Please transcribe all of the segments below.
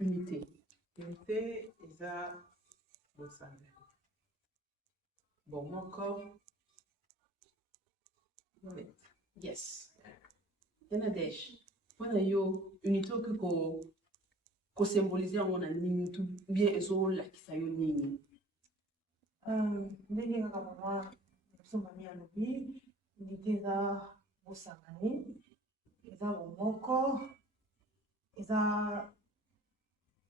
Unité. Unité, eza bosanga. Bon, mon corps. Yes. Yana desh. Wana yo unité ko symboliser yango na nini tu bien ezolakisa yo nini. Ndenge kaka mama biso mami alobi unité eza bosangani eza bomoko eza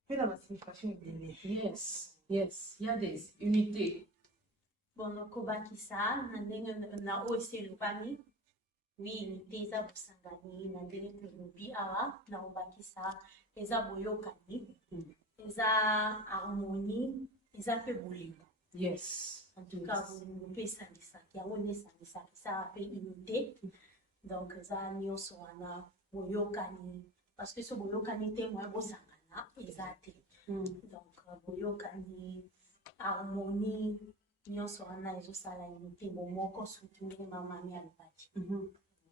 mpe na basignification ebele. Yes, yes, il y a des unités. Bon, nakobakisa na ndenge na oyo esi elobami wi unité eza bosangani na ndenge tolobi awa nakobakisa eza boyokani eza harmonie eza mpe bolingo. Yes. En tout cas, bolingo mpe esangisaka yango nde esangisaka esala mpe unité. Donc eza nyonso wana boyokani parce que so boyokani te moya bosangana eza te. Donc boyokani harmonie nyonso wana ezosala unité bomoko surtout ndenge mama ami alobaki.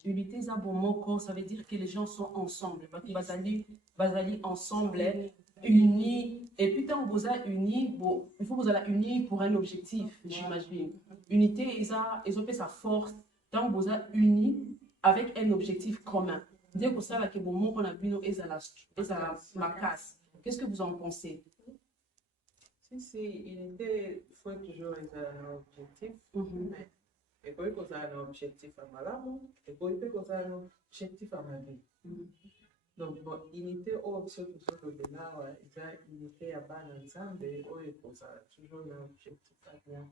Unité ça bomoko, ça veut dire que les gens sont ensemble. Bazali ensemble, unis. Et puis tant que vous êtes unis, bon, il faut que vous allez unis pour un objectif, j'imagine. Unité, ils ont fait sa force. Tant que vous êtes unis avec un objectif commun. Dès que ça, là, que bon, mon qu'on a vu, nous, et ça la casse. Qu'est-ce que vous en pensez? Si, unité, il faut toujours être un objectif. Mais et puis, quand ça a un objectif à malamu, et puis, quand ça a un objectif à ma vie. Donc, bon, unité, option, toujours le bénin, il y a unité à bas ensemble, et puis, ça a toujours un objectif à bien.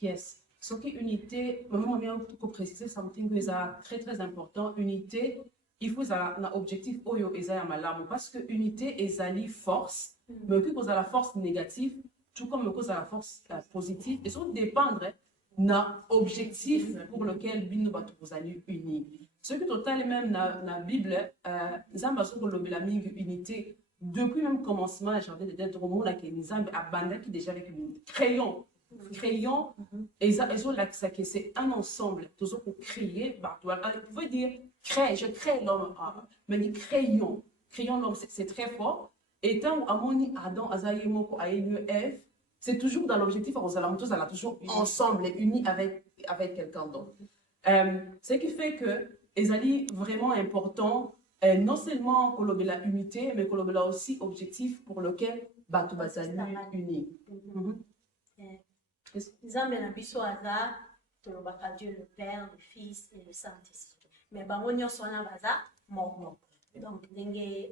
Yes. Ce qui est unité, maman vient pour préciser something qui est très très important. Unité, il faut un objectif oyo ezaya malamu parce que unité ezali force, mais que cause la force négative, tout comme cause la force positive, et ça dépendre na objectif pour lequel bino batu vous allez unir. Ce qui total même na Bible, nzamba soko lobela mingi unité depuis même commencement jardin de au moment là que nzamba abanda qui déjà avec une crayon et ça que c'est un ensemble toujours pour créer vous pouvez dire je crée l'homme mais ni crayon l'homme c'est très fort et tant amoni Adam Azaïe Moko Aïe Ève c'est toujours dans l'objectif on a toujours ensemble unis avec quelqu'un d'autre ce qui fait que ezali vraiment important non seulement qu'on la unité mais qu'on a aussi objectif pour lequel batu bazali unis. Nzambe na biso aza tolobaka Dieu le Père, le Fils et le Saint-Esprit. Mais bango nyonso wana baza moko. Donc ndenge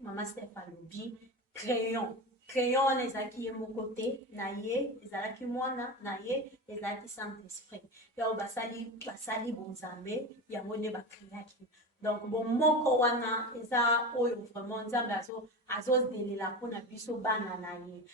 mama Steph alobi crayon wana ezalaki ye moko te na ye ezalaki mwana na ye ezalaki Saint-Esprit. Yango basali bonzambe yango nde bakreaki. Donc bon moko wana eza oyo vraiment nzambe azodelela mpona biso bana na ye.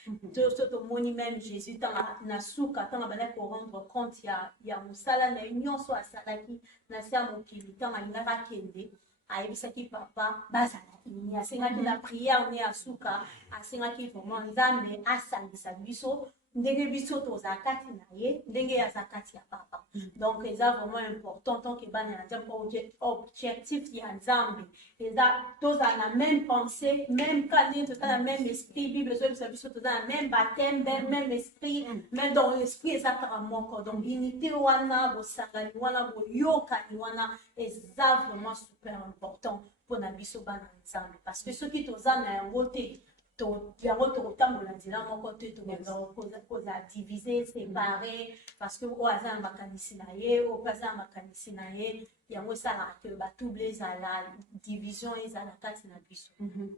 So tomoni même Jésus na suka ntango abandaki korendre compte ya mosala na ye nyonso asalaki na se ya mokili ntango alingaki akende ayebisaki papa bazala ini asengaki na prière ne ya suka asengaki vraiment nzambe asangisa biso ndenge biso toza kati na ye ndenge aza kati ya papa. Donc eza vraiment important tant que bana na nzambe objectif ya nzambe eza toza na même pensée même kani toza na même esprit bible so biso toza na même baptême même esprit même dans l'esprit eza kaka moko. Donc unité wana bosangani wana boyokani wana eza vraiment super important mpona biso bana nzambe parce que soki toza na yango te yango tokotambola nzela moko te tokoza diviser séparer parce que oyo aza na makanisi na ye oyo aza na makanisi na ye yango esalaka ke batouble ezala division ezala kati na biso.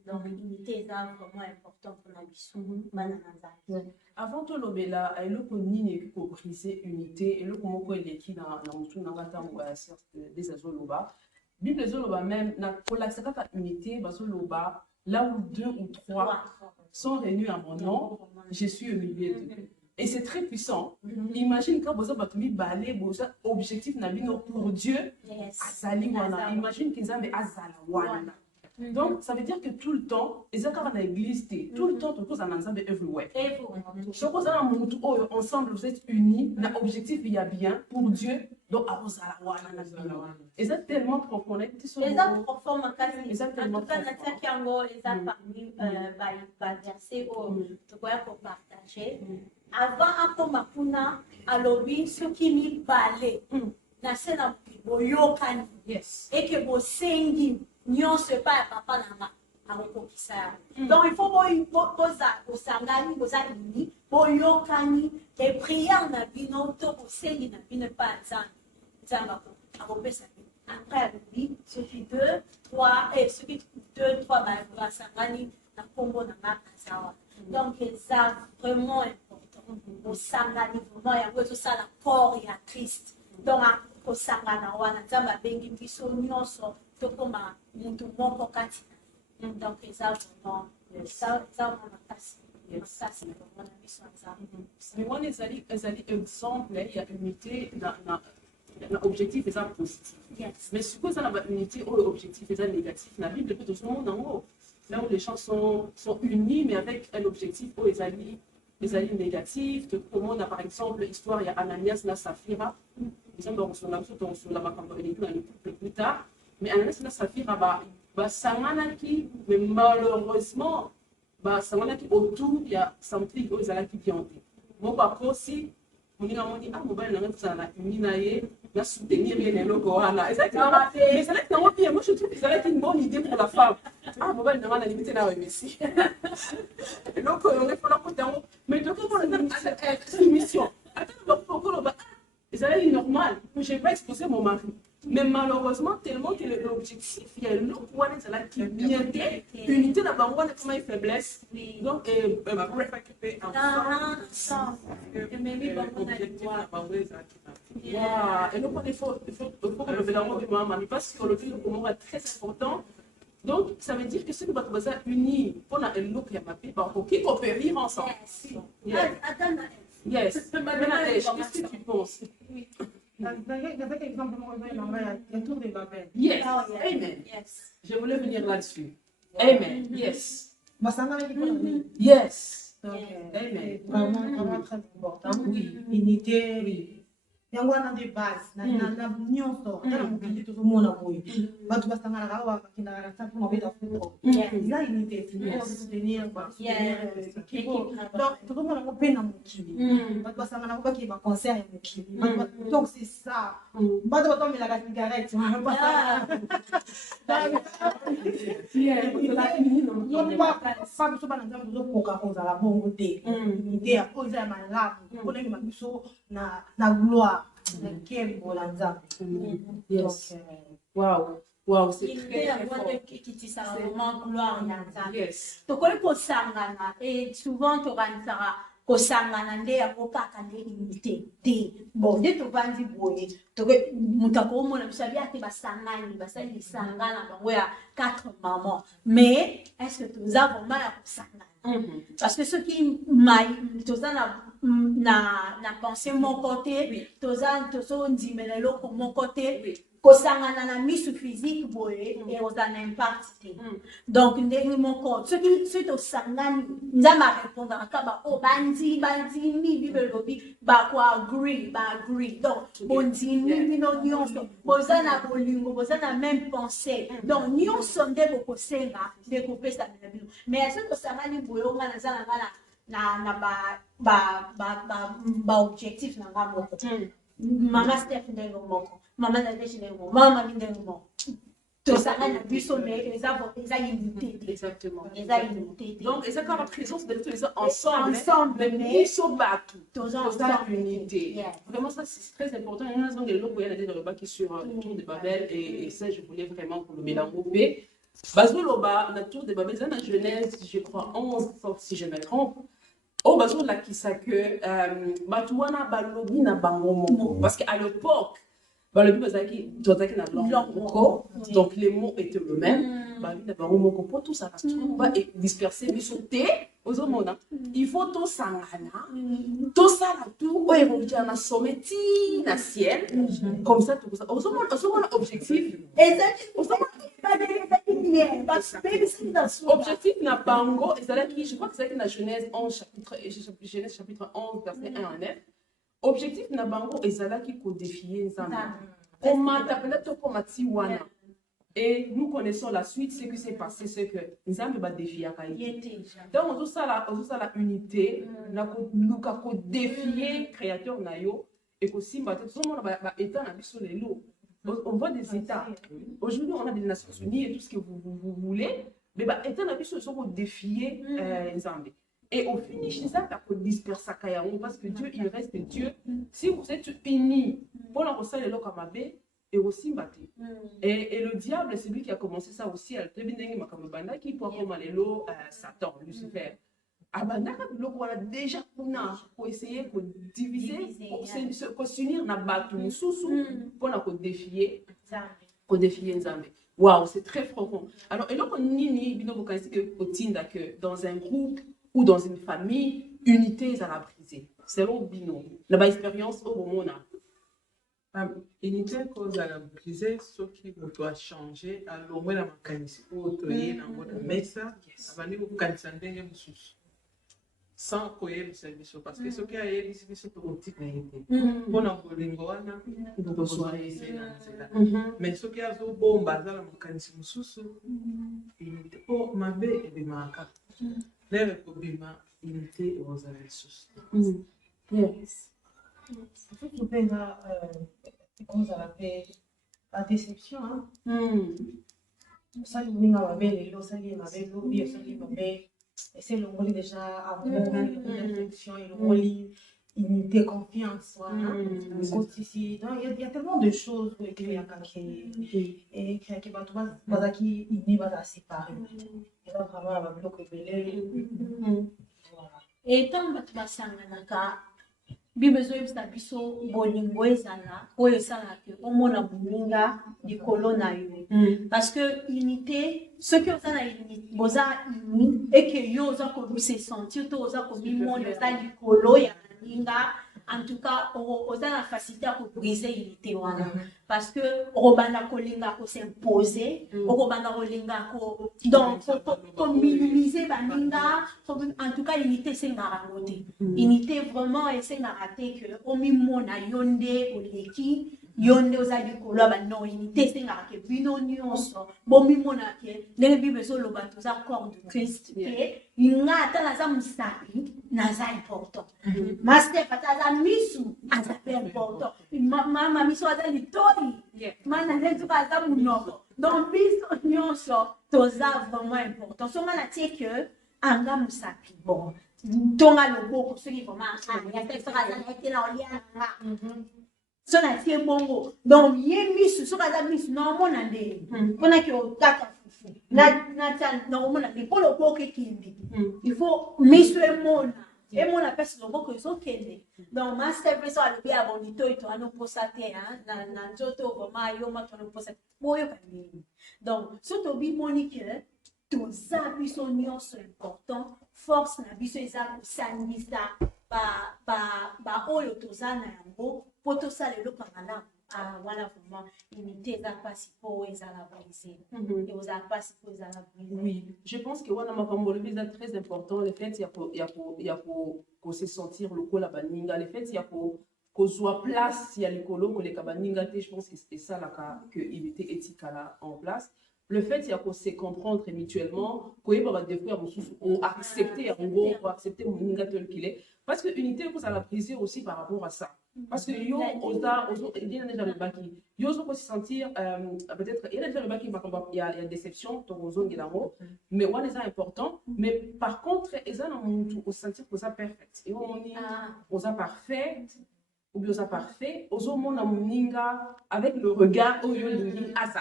Donc unité eza vraiment important mpona biso bana na nzambe. Avant tolobela eloko nini eko brise unité eloko moko eleki na motu nanga ntango ya science des azoloba Bible ezoloba même na kolakisa kaka unité bazoloba là où 2 ou 3 sont réunis à mon nom, je suis au milieu d'eux. Et c'est très puissant. Imagine quand vous avez balé, objectif pour Dieu, azali wana. Imagine qu'ils ont azala wana. Donc ça veut dire que tout le temps, ils ont dans l'église, tout le temps, tout le temps, ensemble everywhere. Je pense que ensemble, vous êtes unis, l'objectif il y a bien pour Dieu. donc akozala wana na bino eza tellement profond eza profond makasi eza en tellement tout cas natiaki yango eza parmi baverset oyo tokoya kopartage avant akoma kuna alobi soki mibale na se na boyokani eke bosengi nyonso epai ya papa na nga akokokisa yango donc il faut bosangani boza ini boyokani e priere na bino to bosengi na bino epai ya nzambe akopesa bino après alobi soki 2 3 basangani na nkombo na nga aza wana donc eza vraiment important bosangani vraiment yango ezosala corps ya Christ donc kosangana wana nzambe abengi biso nyonso tokoma mutu moko kati na donc eza vraiment makasi makasi komona biso nzambe mais wana ezali exemple ya unité na objectif eza positif mais sikoyo eza na baunité oyo objectif eza négatif na bible mpe tozomona yango là où les gens sont unis mais avec un objectif oyo ezali négatif tokomona par exemple histoire ya Ananias na Safira nzambe akosunga biso tokosunga makambo eleki na lecouple plus tard mais Ananias na Safira basanganaki mais malheureusement basanganaki autour ya centrique oyo ezalaki bien te moko akosi moninga amoni mobali na ngai tozala na uni na ye na soutenir ye na eloko wana ezalaki nango bien moi je trouve ezalaki une bonne idée pour la femme mobali na ngai na limite na remesi eloko oyo ngai mpona kota yango mais tokomona mission ata na bakokoloba ezalaki normal j'ai pas exposé mon mari mais malheureusement tellement que l'objectif il y a eloko wana ezalaki bien te unité na bango wana ekoma faiblesse donc eloko wana il faut kolobela yango mpe mama parce que olobi eloko moko très important donc ça veut dire que ceux qui bato baza unis mpona eloko ya mabe bakoki kopérir ensemble yes qu'est-ce que tu penses? Avec exemple, il y a Tour de Babel. Yes, amen. Yes. Je voulais venir là-dessus. Amen. Yes. Yes. Amen. Vraiment très important. Oui. Unité. Oui. yango wana nde base na nyonso ata na mokili tozomona boye bato basanganaka awa bakendaka na sa mpona kobeta fuko eza unité soutenir donc tozomona yango mpe na mokili bato basanganaka bakee baconcert ya mokili donc c'est ça bato batomelaka cigarette fa biso bana nzambe tozokoka kozala bongo te unité ya oyo eza ya malamu mpona yeba biso na gloire. Yes. Wow, c'est très fort. Yes. Tokoli kosangana et souvent tokanisaka kosangana nde yango kaka nde unité te bon nde tovandi boye moto akomona biso abi ate basangani basali lisangana bango ya 4 mamans mais est-ce que toza vraiment ya kosangana parce que soki toza na pensée moko te tozo ndimela eloko moko te kosangana na misu physique boye eoza na impact te donc ndenge moko soki tosangani nzambe arépondaka kaba o bandimi bible elobi bakoagree donc bondimi bino nyonso boza na bolingo boza na même pensée donc nyonso nde bokosenga nde kopesa na bino mais soki tosangani boye onga naza na nga na baobjectif na nga moko mama Steph ndenge moko mama Nadège ndenge moko mama Mami ndenge moko tosangana biso mais eza unité. Exactement. Eza unité. Donc eza quand la présence de tous les ensemble mais biso bato toza unité. Vraiment ça c'est très important. Il y a un des locaux il y a des débats qui sur le Tour de Babel et ça je voulais vraiment pour le mélanger. Bazo loba na Tour de Babel dans Genèse je crois 11 si je me trompe. Oh bazo la kisa que bato wana balobi na bango moko parce qu'à l'époque le but c'est na langue moko donc les mots étaient le même ba na bango moko pour tout ça va et disperser biso te ozomona il faut to sangana to sala tout oyo ekongia na sommet ti na ciel comme ça tout ça ozomona objectif objectif na bango ezalaki je crois que c'est na Genèse 11 chapitre 11 verset 1 à 9 objectif na bango ezalaki kodéfier nzambe komata peut-être komati wana. Et nous connaissons la suite, ce qui s'est passé, c'est que nous avons défié à donc, tout ça la unité, nous avons défié le créateur nayo et aussi, tout le monde va état na les lots. On voit des États. Aujourd'hui, on a des Nations Unies et tout ce que vous voulez, mais état na biso sont défier Nzambe. Et au finish, c'est ça qu'on disperse parce que Dieu, il reste Dieu. Si vous êtes unis, pour la recette les lots comme abbé, et aussi et le diable, c'est lui qui a commencé ça aussi. Qui pour Satan, Lucifer. On a déjà pour essayer de diviser, pour s'unir pour défier Nzambe. Waouh, c'est très profond. Alors, et là, que dans un groupe ou dans une famille, unité est à la briser. C'est l'autre bino. La expérience au moment. Unité cause à la briser, ce qui doit changer, à l'au moins la mécanisme autre et dans votre messa, avant de vous cancer sans coyer le service parce que ce qui a été ici c'est pour petit n'était pour n'importe wana pour besoin mais ce qui a zo bomba dans la mécanisme sous unité pour ma bé et de ma carte les recobima unité aux ressources. Yes. Tu peux comment ça l'appelle la déception ça lui n'a pas les lots ça lui m'a bien l'oublié ça lui m'a bien et c'est le mot déjà amour réflexion et le mot unité confiance ici il y a tellement de choses pour écrire et qui va tout va qui il va la séparer et là vraiment va bloquer belé et tant que tu sanganaka bibezo yebisa biso bolingo ezala oyo esalaka omona moninga likolo na yo parce que unité ce qui oza na unité boza uni et que yo oza se sentir to oza komimona oza likolo ya moninga en tout cas oza na facilité à briser unité wana parce que okobanda kolinga s'imposer okobanda kolinga donc pour minimiser baninga en tout cas unité c'est ngarakote unité vraiment c'est ngaraté que omimona yonde oleki yonde oza likolo bano unité c'est ngaraké bino nyonso bomimona ke ndenge bible ezoloba toza corps de Christ ke nga ata naza mosapi naza important master pataza misu aza pe important mama misu aza litoi mana ndetu aza munoko donc biso nyonso toza vraiment important so ngana tie que anga mosapi bon tonga loboko soki vraiment ya te sera aza na tela olia nga so na tie bongo donc ye misu so kaza misu na mona ndenge pona ke otaka fufu na omona ndenge po loboko ekindi il faut misu emona pesi loboko ezokende donc master peso alobi ya bonito ito anoposa te na nzoto vraiment yo mato anoposa te boyoka ndenge donc so tobimoni ke toza biso nyonso important force na biso eza kosangisa oyo toza na yango po tosala eloko malamu voilà vraiment unité eza mpasi po ezala brisé et ozala mpasi po ezala brisé. Oui, je pense que wana makambo lobi eza très important le fait ya se sentir lokola baninga le fait ya kozwa place ya likolo koleka baninga te je pense que c'est ça que unité etikala en place. Le fait ya se comprendre mutuellement koyeba ba défaut ya mosusu on accepter yango on accepter moninga tel qu'il est parce que unité ko ça la briser aussi par rapport à ça parce que yo oza il y a déjà le baki yo ozo ko se sentir peut-être il y a déjà le baki il y a déception to ozo ngelamo mais one est important mais par contre eza na muntu au sentir que ça perfect et on dit oza parfait ou bien oza parfait ozo mona moninga avec le regard oyo lingi asa.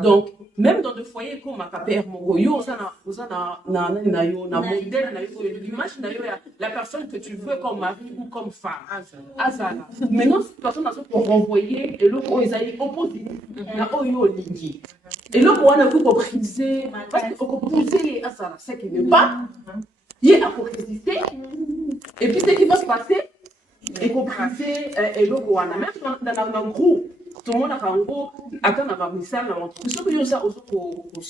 Donc, même dans des foyers comme ma père, l'image la personne que tu veux comme mari ou comme femme. Maintenant, cette personne a pour renvoyer et l'autre est opposé. Et l'autre, on a vu pour briser, parce que pour briser, c'est qu'il n'est pas, il a pour résister. Et puis, ce qui va se passer, et pour briser, et l'autre, on a même dans un groupe. Tout le monde a un gros attend à avoir mis ça dans l'entreprise. Ce que nous avons pour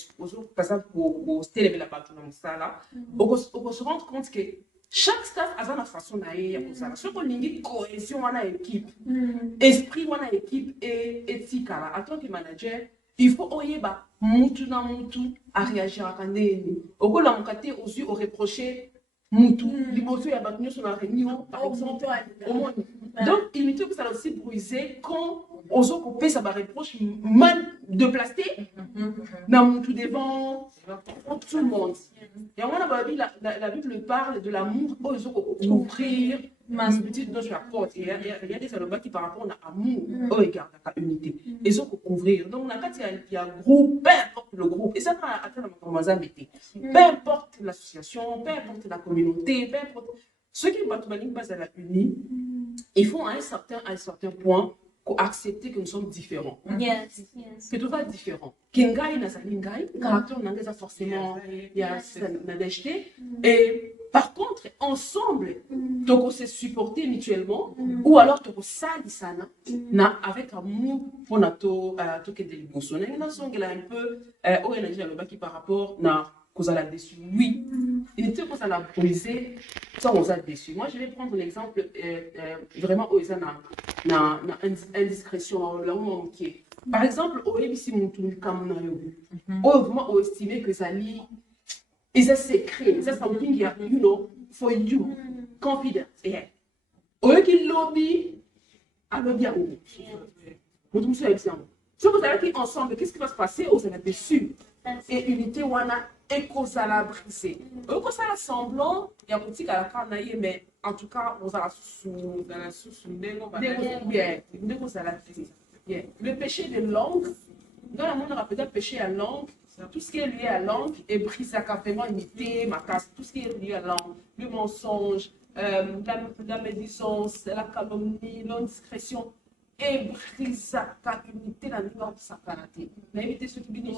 se rendre compte que chaque staff a une façon de faire. Ce qu'on dit cohésion wana équipe, esprit wana équipe et éthique là. En tant que manager, il faut oyeba mutu na mutu à réagir à kandeni. Au coup la mokate aussi au reprocher mutu. Liboso ya battu sur la réunion par exemple. Donc unité que ça aussi briser quand on se couper ça va reproche mal de placer dans mutu devant tout le monde. Et on a la Bible parle de l'amour aux autres, couvrir ma petite dont je rapporte. Il y a des salobas qui par rapport à l'amour, regarde la unité. Ils ont couvrir. Donc, il y a un groupe, peu importe le groupe. Et ça, peu importe l'association, peu importe la communauté, peu importe. Ceux qui basent à la unie, ils font à un certain point pour accepter que nous sommes différents. Yes. Que tout va être différent. Kengai n'a caractère n'a pas forcément d'acheter. Et par contre, ensemble, on se supporter mutuellement, ou alors on s'allie sana, avec amour pour notre que des émotions. On a un peu qui par rapport à cause à la déçu. Oui, il était cause à la briser, ça on a déçu. Moi, je vais prendre l'exemple vraiment où ils ont indiscrétion, par exemple, au ABC Moutouni Kamunayo, vraiment estimé que ça lit, et ça secret, ça something you know, for you, confidence. Yeah. Au lieu qu'il lobby, à lobby à vous. Vous me souvenez bien. Si vous avez été ensemble, qu'est-ce qui va se passer? Vous allez dessus. Et unité wana et cause à la briser. Au lieu ça semblant, il y a un petit à la carnaille, mais en tout cas, vous allez sous le péché de langue, dans le monde on appelle péché à langue, tout ce qui est lié à langue est brisé à vraiment unité, ma casse, tout ce qui est lié à langue, le mensonge, la médisance, la calomnie, l'indiscrétion, et brisé à unité la langue sakanate. La unité ce qui dit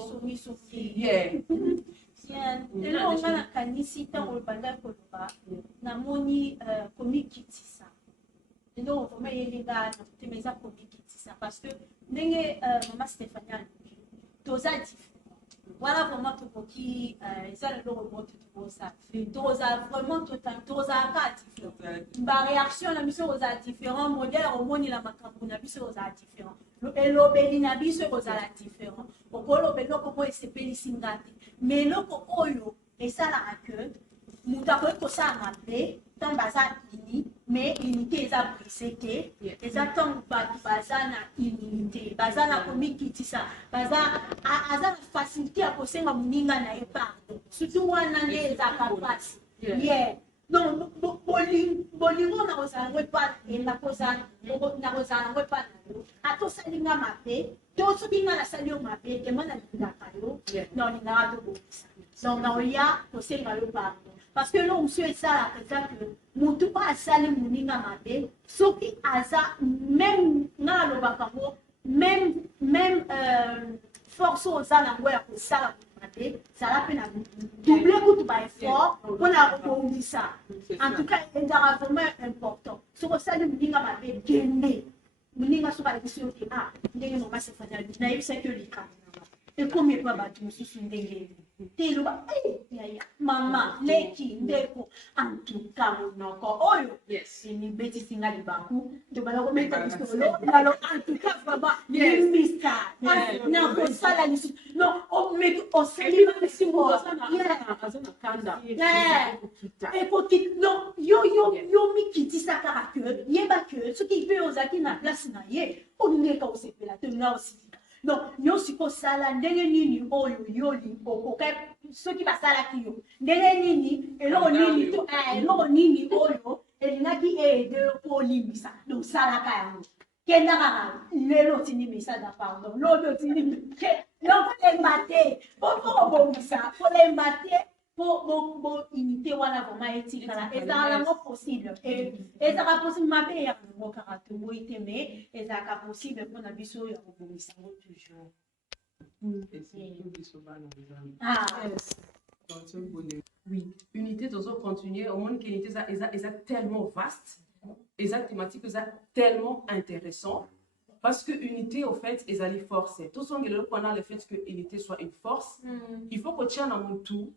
lelo nga nakanisi ntango banda koloba namoni komikitisa lelo vraimen eyelinga na motema eza komikitisa parce que ndenge mama Stéphanie alobi toza différent wana vraiment tokoki eza lelo remote toza vraiment tozalaka différent baréaction na biso kozala différent modèle omonela makambo na biso kozala différent elobeli na biso kozala différent okolobeli eloko moko esepelisi nga te mais eloko oyo esalaka ke moto akoki kosala mabe ntango baza ini mais unité eza brise te eza ntango bato baza na unité baza na komikitisa aza na facilité ya kosenga moninga na ye pardon surtout wana nde ezalaka mpasi donc bolingo nakozala yango epa nakozala yango epa na yo ata osalinga mabe to soki nga nasali yo mabe te nga nalingaka yo na olingaka tobongisa donc naoya kosenga yo pardon parce que lo mosu esalaka eza ke motu mpo asali moninga mabe soki aza même nga nalobaka ngo même force oza nango ya kosala zala mpe na double kutu baeffort mpona kobongisa en tout cas ezalaka vraiment important soki osali moninga mabe kende moninga soki alekisi yo te ndenge mama Stéphanie nayebisaki yo likambo ekomi epa bato mosusu ndenge te eloba yaya mama leki ndeko en tout cas monoko oyo emibetisi nga libaku tobala kometa lisolo lalo en tout cas vraiment limbisa na kosala lisusu non osali masimbo ekokita non yo mikitisa kaka ke yeba ke soki mpe ozalaki na place na ye olingeka osepela te nga osilika donc yo sikosala ndenge nini oyo yoli okoka soki basalaki yo ndenge nini eloko nini oyo elingaki ede mpo olimbisa donc salaka yango kenda kaka lelo otindi misada pardon lobi otindi kolemba te obongisa kolemba te po unité wana vraiment etikala ezalaka possible ezalaka possible mabe ya yango kaka toboyi te mais ezalaka possible mpona biso ya kobongisa yango toujours oui, unité doit continuer. Au monde unité est tellement vaste, et la thématique est tellement intéressant parce que unité au fait est allée forcer. Tout ce qu'on a le fait que unité soit une force, il faut qu'on tienne en tout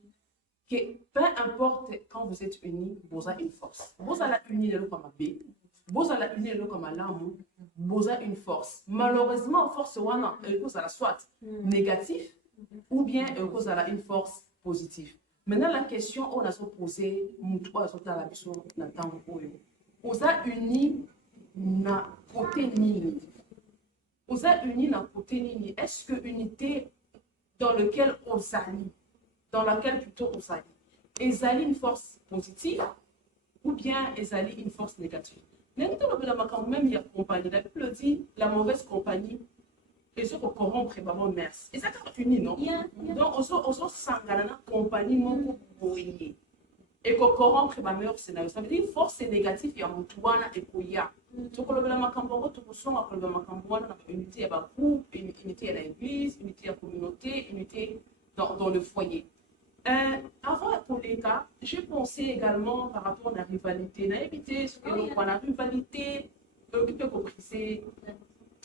que peu importe quand vous êtes unis, vous avez une force. Vous avez uni le comme B, vous avez uni le comme l'amour, vous avez une force. Malheureusement, force wana, vous avez soit négatif ou bien vous avez une force positive. Maintenant, la question on a se posé, vous avez uni na côté nini. Vous avez uni na côté nini. Est-ce que unité dans laquelle on s'allie, dans laquelle plutôt on s'allie, ils allient une force positive ou bien ils allient une force négative. Même il y a compagnie, la Bible dit la mauvaise compagnie et ce qu'on corrompt vraiment merci. Et ça c'est uni, non? Donc on se s'engage compagnie mon boyer et qu'on corrompt ma meilleure scénario. Ça veut dire force négative il y a mon toana et koya. Donc le makambo tout son après le makambo on a unité à ba groupe, unité à l'église, unité à la communauté, unité dans le foyer. Avant pour les cas, je pensais également par rapport à la rivalité. On a évité ce que l'on la rivalité, qui peut comprimer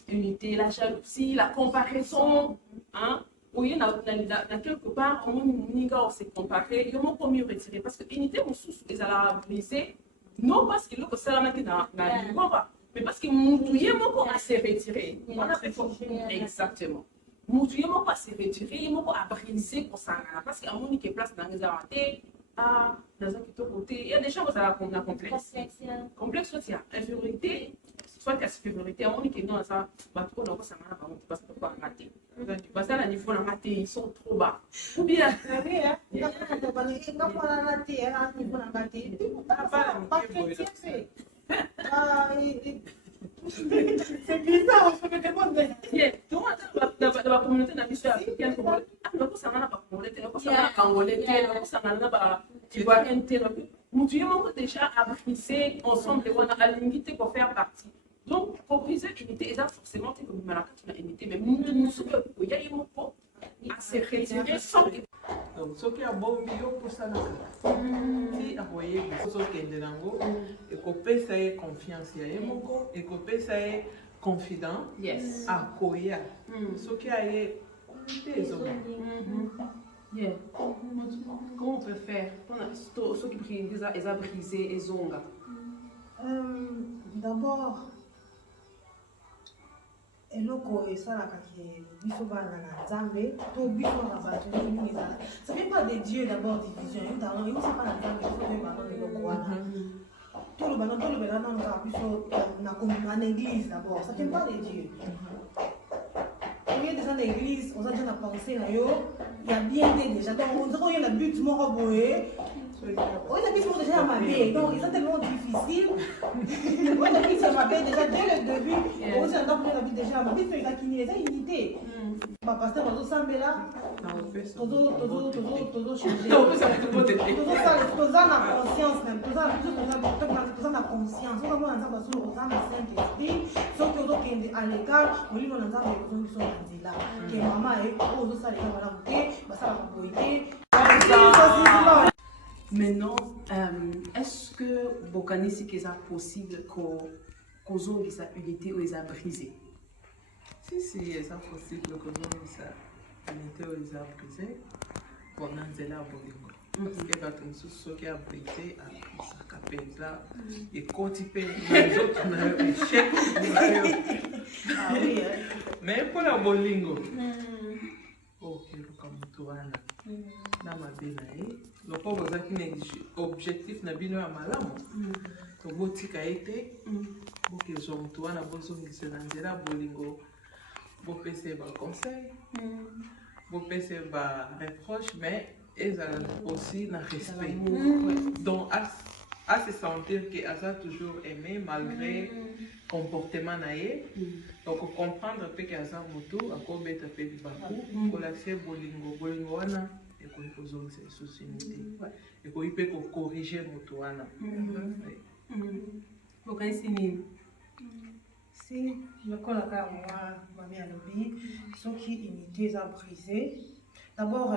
l'unité, la jalousie, la comparaison. Hein? Oui, quelque part, on s'est comparé, ils m'ont mieux retiré parce que l'unité, on ils allaient briser, non parce que l'autre, c'est la même mais parce que mon a assez retiré. Exactement. Moutouye moko a se retiré, moko a brisé pour ça parce qu'il y a mon qui est place dans les arrêtés, dans un côté, il y a des gens qui ont un complexe. Complexe soit il y a infériorité, soit il y a supériorité, on qui est dans ça, bah tout le monde ça m'a pas parce que pas raté. Parce que à niveau la raté, ils sont trop bas. Ou bien c'est bizarre, je me demande. Donc, dans la communauté africaine, déjà abrisé ensemble pour faire partie. Donc, pour briser l'unité, et forcément, tu as unité, mais nous sommes à se retirer sans que. Donc, ce qui est bon, pour ça, si vous voyez, ce qui est nango, et qu'on peut ça confiance, et qu'on peut ça confident, à Koya. Ce qui est des hommes. Comment on peut faire ceux qui brisent, ils ont brisé, ils ont. D'abord, eloko esalaka ke biso bana na nzambe to biso na bato nini ezala ça vient pas de Dieu d'abord division et ça pas na nzambe to to bana eloko wana to le bana nano ka biso na église d'abord ça vient pas de Dieu. Il y a déjà l'église, on a déjà la pensée là yo, il y a bien des déjà donc on dirait qu'il y a le but mort boé. Oui, les pistes sont déjà à ma vie, donc ils sont tellement difficiles. Oui, les pistes à ma vie, déjà dès le début, on s'est entendu la vie déjà à ma vie, c'est la qui est unité. Ma pasteur, on s'en là, todo changer. Todo ça, la conscience même, tout ça la conscience. On va voir ensemble sur le Saint-Esprit, sauf que d'autres qui sont à l'écart, on lit dans l'ensemble qui sont là. Que maman est, oh, ça les gens voilà, ça la communauté. Maintenant, est-ce que Bokani, c'est qu'il est possible qu'aux ont sa unité ou les a brisé? Si, c'est possible que nous sa unité ou les a brisé, bon, on a la bolingo. Parce que ceux qui a brisé, a pris sa capella, et quand il paye, les autres, on a un échec. Mais pour la bolingo, ok, le Kamutouana, na mabena le pauvre qui n'est objectif na bino ya malamu to botika ete boke zo mutu wana bozongisa na nzela bolingo bopese ba conseil bopese ba reproche mais ezala aussi na respect donc à se sentir que asa toujours aimé malgré comportement naie donc comprendre pe que asa mutu akobeta pe bibaku pour la faire bolingo wana et qu'on peut zonger sous unité et qu'on peut corriger mutu wana si le colloque à moi m'a mis à l'objet ceux qui unité a brisé d'abord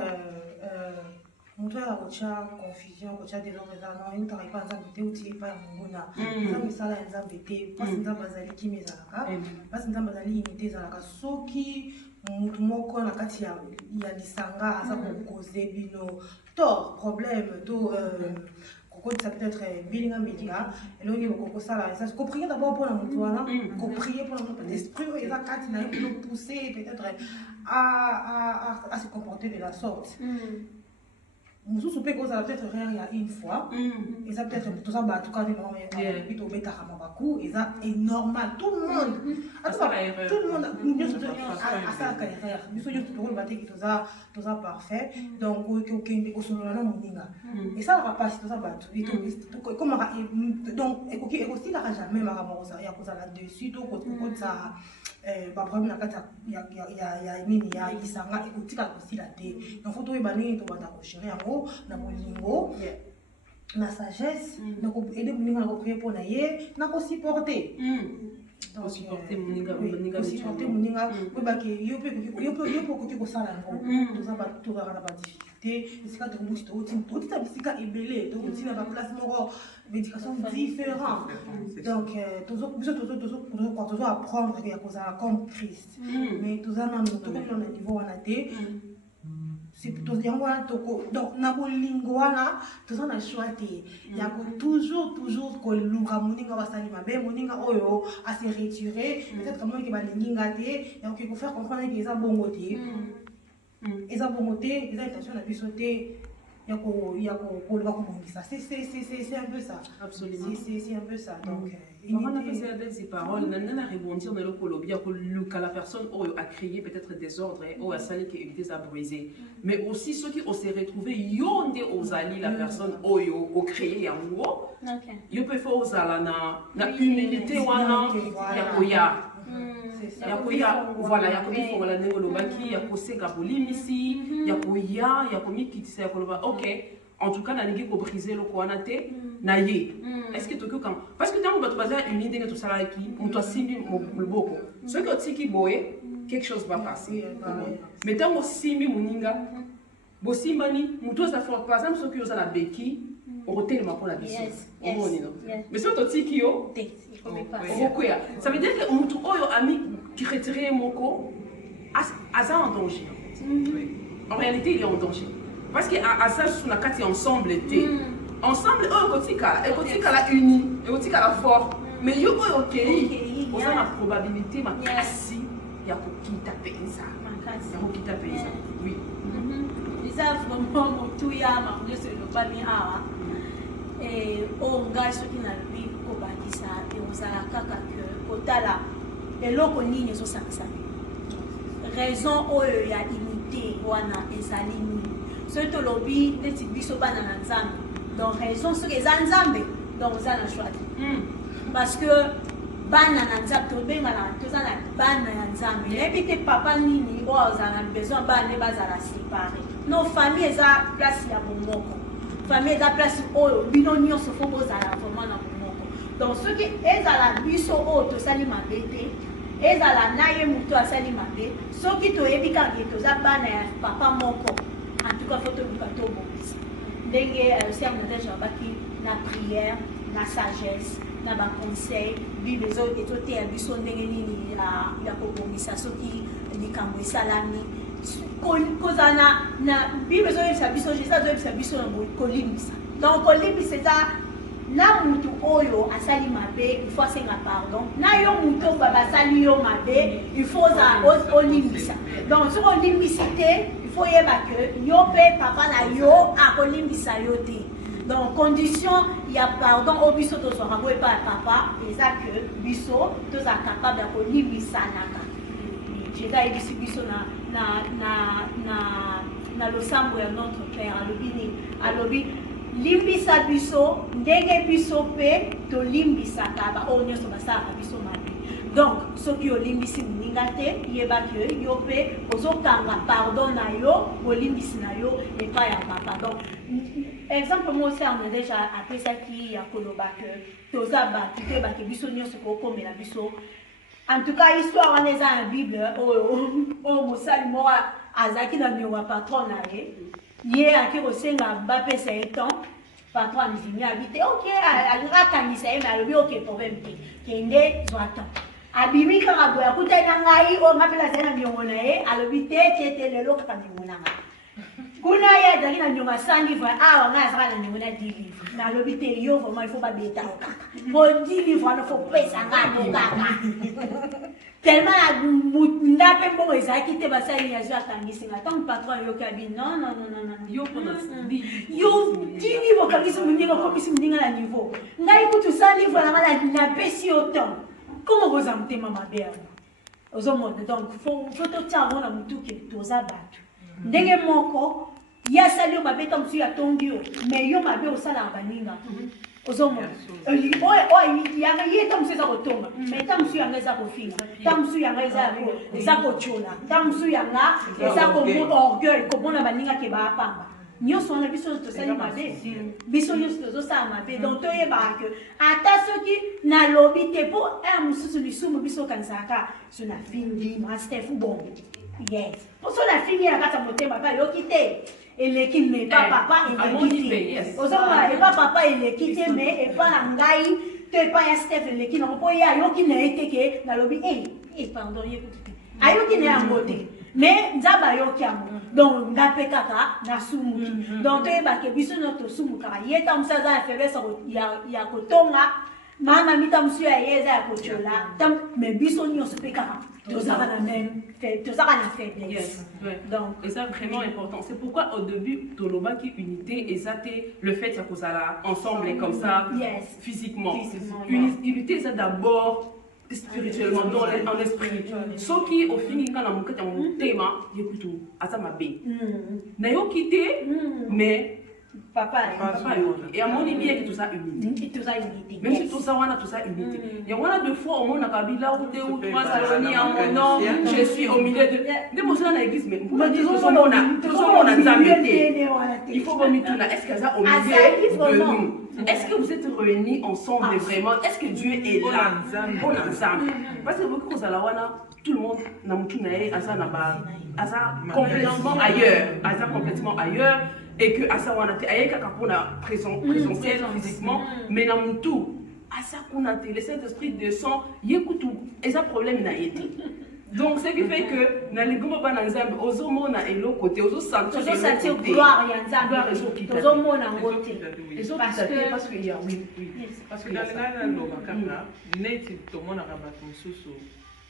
moto ya kotia confusion kotia delongo eza non eutaka epa nzambe te uti epa ya monguna nzambe esala ya nzambe te mpasi nzambe azali kimi ezalaka mpasi nzambe azali unité ezalaka soki mutu moko na kati ya lisanga aza kokoze bino tort problème to ça peut-être bilinga média et donc il faut ça ça faut prier d'abord pour la mutu wana faut prier pour l'esprit et ça kati na yo pousser peut-être à se comporter de la sorte. Mususu pe kozala peut-être rien il y a une fois et ça peut-être tout ça bah tout cas des moments mais to beta kamabaku et ça est normal tout le monde tout le monde nous sommes à ça carrière nous sommes tout le monde qui tout ça parfait donc OK ko solo na moninga et ça va pas si tout ça bah tout comme donc et aussi la jamais maramo ça ya kozala dessus donc ko ça ba problème na kata ya nini ya isanga ekotika aussi la te donc faut to ibani to bata ko chérir yango na bolingo na sagesse na ko aider moninga na ko prier pour na ye na ko supporter donc supporter moninga ko ba ke yo pe ko sala yango to ça ba to ba na ba difficulté c'est quand tu to ta bisika ebele to tu na ba place moko médication différente donc toujours apprendre qu'il y a comme Christ mais tout ça tout le niveau on a été c'est plutôt bien donc na bolingo wana tout ça na choisi il y a toujours que luka moninga basali mabe moninga oyo à se retirer peut-être comment que balinga te donc il faut faire comprendre que ça bongo te et ça bongo te les intentions na bisoté c'est un peu ça. Absolument. C'est un peu ça. Donc, on a posé avec ces paroles, on a rebondi dans le colombie, que la personne a créé peut-être des ordres, ou a sali qui évité à briser. Mais aussi ceux qui ont se retrouvé, ils ont des osali la personne ont créé en gros. Ils peuvent faire aux alana, na humilité wana, yakoya. Voilà, yakoya faut la négo lobaki, yakose kabolimisi, yakoya, yakomi kitisa yakoloba. OK. En tout cas, na nigi ko briser le koanate na ye. Est-ce que tu peux quand parce que dans votre bazar une idée que tout ça là qui on doit simbi le boko. Ce que tu qui boye quelque chose va passer. Mais tant que simbi moninga bo simbani muto ça fait par exemple ceux qui ont la beki au tellement pour la biso. Mais ce que tu qui yo ça veut dire que muto oyo ami qui retirer moko asa en danger. En réalité, il est en danger. Parce que à ça, sur la carte ensemble était. Ensemble, eux, la uni, et la fort. Mais yo, OK, on a la probabilité, ma cassi, il y a qui taper ça. Il y a qui taper ça. Oui. Les avres, mon tout y a, ma blessure, le famille a. Et on gagne ce qui n'a vu au bâtissa, et on a la caca que, au tala, et l'eau ligne sur sa raison où il y a imité, wana, et salini. Ce que lobby, les biso banana nzambe. Donc raison ce que nzambe, donc ça na choisi. Parce que banana nzambe to benga na to ça na banana nzambe. Et puis tes papa nini o za besoin bana bazala séparer. Nos familles za place ya bomoko. Famille za place o bino nyonso fo bozala vraiment na bomoko. Donc ce qui ezala biso o to sali mabete. Ezala na ye muto asali mabe. Ce qui to ebika to za bana ya papa moko. En tout cas, il faut que vous ayez la prière, la sagesse, la conseil, les autres et tout sont la proposition qui est comme salami. Donc, c'est ça. Na mutu oyo asali mabe il faut senga pardon na yo mutu baba sali yo mabe il faut za olimbisa donc sur olimbicité il faut yeba que yo pe papa na yo a olimbisa yo te donc condition il y a pardon au biso to sera ko pas papa et ça que biso to za capable de olimbisa naka j'ai ga ici biso na lo sambo ya notre père alobi limbisa biso ndenge biso pe to limbisa kaba onyo so basaka biso mabe donc ce qui olimbisi moninga te yeba que yo pe ozokanga pardon na yo olimbisi na yo et pas ya papa donc exemple moi aussi on a déjà appelé ça qui ya koloba que toza ba te ba ke biso nyonso ko komela biso en tout cas histoire on est dans la Bible o mosali mo azaki na miwa patron na ye ye aki kosenga bapesa ye temps patron amizimi abite ok alirakanisa ye mais alobi ok problème te kende zwa temps abimi kaka boya kutana ngai o ngapela zena nyongo na ye alobi te lelo kaka nyongo na ngai kuna ye azali na nyongo 100 livre awa ngai azaka na nyongo na 10 livre nalobi te yo vraiment il faut babeta o kaka po 10 livre ano faut pesa ngai o kaka tellement ndape mbongo ezalaki te basali ya zo atangisi nga ntango patron ayoki abi non yo mpona yo 10 livre okangisi moninga okomisi moninga na niveau ngai kutu 100 livre nanga napesi yo temps comment vous en témoignez ma belle aux hommes donc faut totia yango na mutu ke toza bato ndenge moko ya sali oyo mabe ntango mosusu ya tondi yo mais yo mabe osalaka baninga ozomona yanga ye ntango mosusu eza kotonga mais ntango mosusu yanga eza kofinga ntango mosusu yanga eza kotiola ntango mosusu yanga eza orgueil komona baninga ke baapamba nyonso wana biso tosali mabe biso nyonso tozosala mabe donc toyebaka ke ata soki nalobi te mpo mosusu lisumu biso okanisaka so nafingi mastefu bongo yes mpo so nafingi na kati ya motema mpe ayoki te eleki me epa papa eleki te ozomona epa papa eleki te me epa na ngai to epa ya stef eleki nango mpo ye ayoki na ye te ke nalobi pardon ye kuti te ayoki na yango te mais nzambe ayoki yango donc nga mpe kaka nasumuki donc toyebake biso no tosumukaka ye ntango mosusu aza na faiblesse ya kotonga mama mita mosusu ya ye eza ya kotiola mais biso nyonso mpe kaka tozaka na même tozaka na faiblesse donc et ça vraiment important c'est pourquoi au début tolobaki unité et ça le fait ya kozala ensemble comme ça physiquement unité ça d'abord spirituellement en esprit soki ofingi kana mokete ya motema yekutu aza mabe nayoki te mais papa et amoni bien que tout ça unité même si tout ça wana tout ça unité il y a wana deux fois au monde na kabila ou deux ou trois saloni à mon nom je suis au milieu de des personnes dans l'église mais pour dire que on a nzambé il faut vomir tout là est-ce que ça au milieu de nous est-ce que vous êtes réunis ensemble vraiment est-ce que Dieu est là on ensemble parce que beaucoup ça la wana tout le monde na mutu na ye asa na ba asa complètement ailleurs et que asa wana te ayeka kapona présent physiquement mais na mutu asa kuna te le Saint-Esprit descend yekutu et ça problème na yete donc ce qui fait que na ligomba ba na nzambe ozomona elo côté sentir gloire ya nzambe ozomona ngote parce que il y a oui parce que dans la loba kaka neti tomona bato mosusu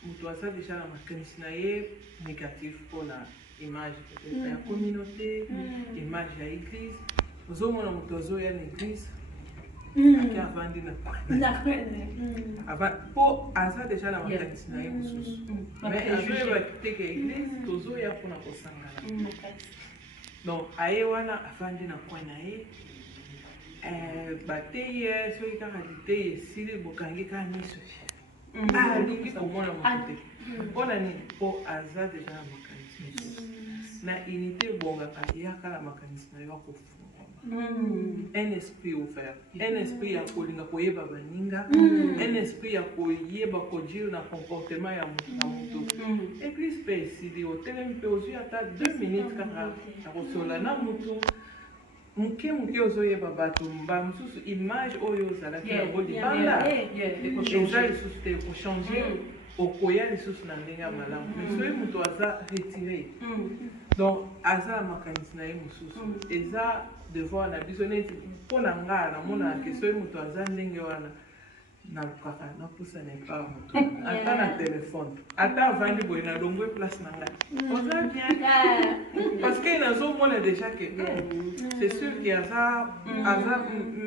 mutu aza déjà na makanisi na ye négatif mpona image ya communauté image ya église ozomona moto azoya na église ake avandi mpo aza déjà na makanisi na ye mosusu mais azoyeba te ke église tozoya mpona kosangana donc aye wana avandi na coin na ye batei ye soki kaka litei esili bokangi kaka miso alingi komona moto te mpona nini mpo aza deja na makanisi mosusu na unité ebongaka eyaka na makanisi na yo akofungwama un esprit ouvert un esprit ya kolinga koyeba baninga un esprit ya koyeba kodire na comportement ya moto na moto église mpe esili otelemi mpe ozwi ata 2 minutes kaka ya kosola na moto moke ozoyeba bato mba mosusu image oyo ozalaki yango libanda eza lisusu te ekochange okoya lisusu na ndenge ya malamu mais soki moto aza retiré donc aza na makanisi na ye mosusu eza devoir na biso neti mpona ngai namonaka ke soki moto aza ndenge wana nakokaka napusana epa moto ata na telefone ata avandi boye nalongwe place na ngai oza bien parce que nazomona déjà que c'est sûr que aza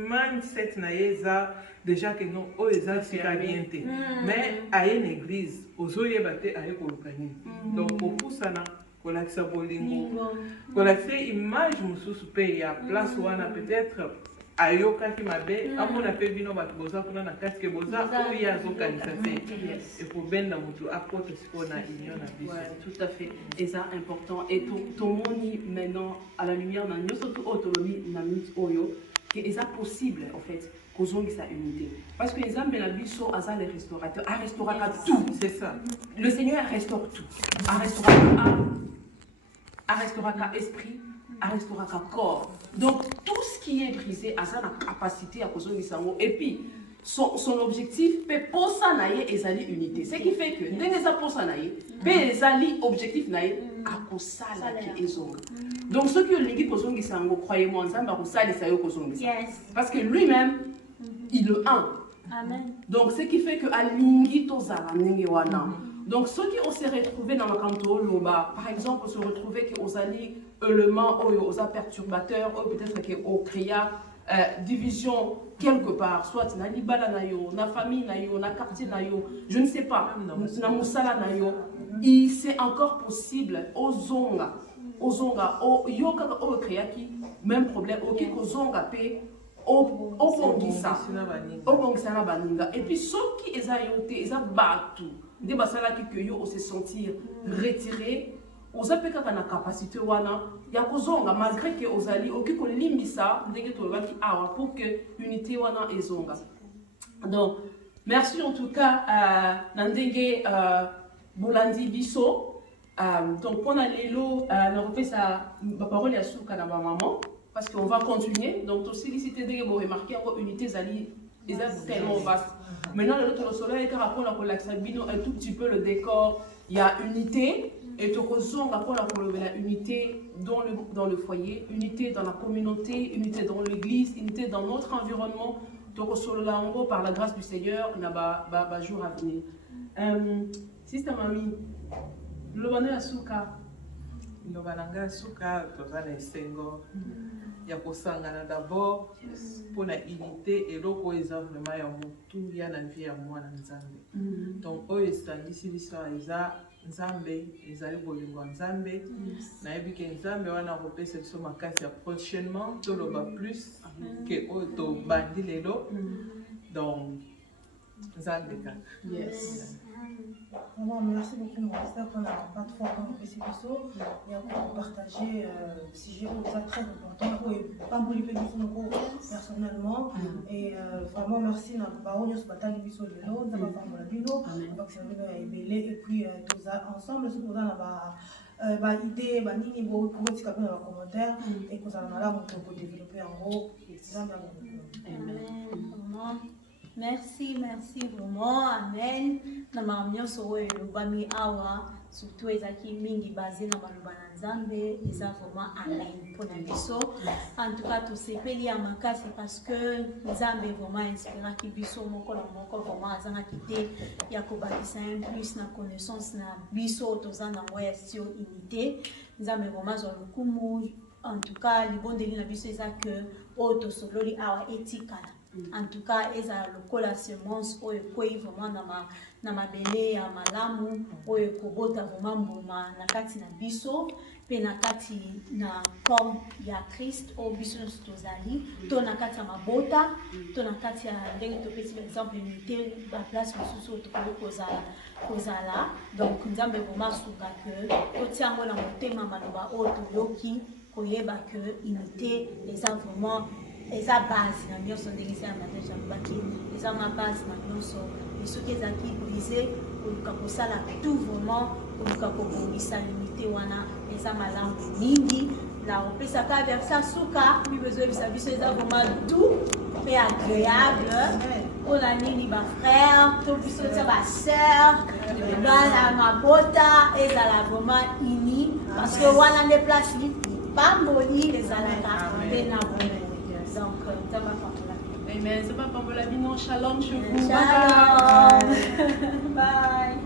mindset na ye eza déjà que non oyo eza sika bien te mais aye na église ozoyeba te aye koluka nini donc kopusana kolakisa bolingo kolakisa image mosusu mpe ya place wana peut-être ayokaki mabe amona mpe bino bato boza kuna na kati ke boza oyo azokanisa te ekobenda motu akota sikoyo na union na biso tout à fait et ça important et tomoni maintenant à la lumière na nyonso tu oyo tolobi na minute oyo que eza possible en fait kozongisa unité parce que nzambe na biso aza le restaurateur arrestauraka tout c'est ça le Seigneur restaure tout arrestauraka esprit arrestauraka corps donc tout ce qui est brisé a sa capacité à kozongisa ngo et puis son objectif peut posa naie ezali unité. Ce qui fait que ndenge za posa naie pe ezali objectif naie akosala ki ezonga. Donc ceux qui ont lingi kozongi sango croyez-moi nzamba kosali sa yo kozongi. Parce que lui-même il le un. Amen. Donc ce qui fait que alingi tozala ndenge wana. Donc ceux qui ont se retrouvé dans le canton loba, par exemple se retrouver que ozali éléments aux perturbateurs ou peut-être que au créa division quelque part, soit na libala na yo, na famille na yo, na quartier na yo, je ne sais pas, na musala na yo, c'est encore possible aux zonga, au yoka au créaki, même problème, au kiko zonga pe au kongisa na baninga. Et puis ceux qui eza yote, eza batu, de basala ki que yo se sentir retiré. Oza peka kana capacité wana ya kozonga malgré que ozali okiko limbisa ndenge tolobaki awa pour que unité wana ezonga. Donc merci en tout cas na ndenge bolandi biso. Donc pour lelo na repesa ba parole ya suka na ba maman parce qu'on va continuer. Donc to solliciter ndenge bo remarquer ko unité zali tellement vaste. Maintenant le soleil car rapport la collapsabino un tout petit peu le décor, il y a unité. Et tu ressens la unité dans le foyer, unité dans la communauté, unité dans l'église, unité dans notre environnement. Tu ressens par la grâce du Seigneur, on a jour à venir. Sister Mami, le bonheur à Souka. Le bonheur à Souka, tu vas dans Sengo. Il y a kosangana d'abord pour la unité et l'autre est vraiment ya mutu ya na vie ya mwana nzambe. Donc eux estandisi l'histoire eza nzambe ezali bolingo nzambe na yebike nzambe wana kopesa biso makasi ya prochainement toloba plus que auto bandi lelo. Donc nzambe kaka. Yes. Vraiment, merci beaucoup, Master, qu'on n'a pas trop encore fait ces bisous. Et pour partager ce sujet très important. Pas pour les personnellement. Et vraiment, merci. Nous avons ce bataille de bisous de l'eau, nous avons fait la bino, et puis ensemble, ce que vous avez idée, nini vous pouvez dire dans les commentaires et que vous allez là pour développer en gros. Amen. Merci vraiment, amen. Na mamnyoso oyo lobami awa, surtout ezaki mingi basé na maloba na Nzambe, eza vraiment amen pour na biso. En tout cas, tout sepeli ya makasi parce que Nzambe vraiment inspiraki biso moko na moko vraiment azanga kité ya kobakisa un plus na connaissance na biso tozana ngoya sio unité. Nzambe vraiment zo lokumu. En tout cas, libondeli na biso eza que auto sololi awa etikala. En tout cas, ils ont le col à semence, ou vraiment na mabele ya malamu, ou kobota vraiment na kati na biso, pe na kati na comme ya Christ, ou biso tozali, to na kati ya mabota, to na kati ya ndenge to petit exemple unité la place mosusu to kozala. Donc nzambe vraiment suka que otiango na motema maloba o toyoki koyeba que unité les a vraiment eza base na nyonso ndenge eza matin jambaki eza ma base na nyonso et ce qui est acquis brisé oluka kosala tout vraiment oluka kobongisa unité wana eza malamu mingi la opesaka versa suka mi besoin de biso eza vraiment doux et agréable mpona nini bafrère to biso tia basœur bana mabota ezala vraiment uni parce que wana nde place pamboli ezalaka mpe na bonheur. Donc, ça va pas. Amen. Ça va pas pour la vie, non. Shalom chez vous. Shalom. Bye.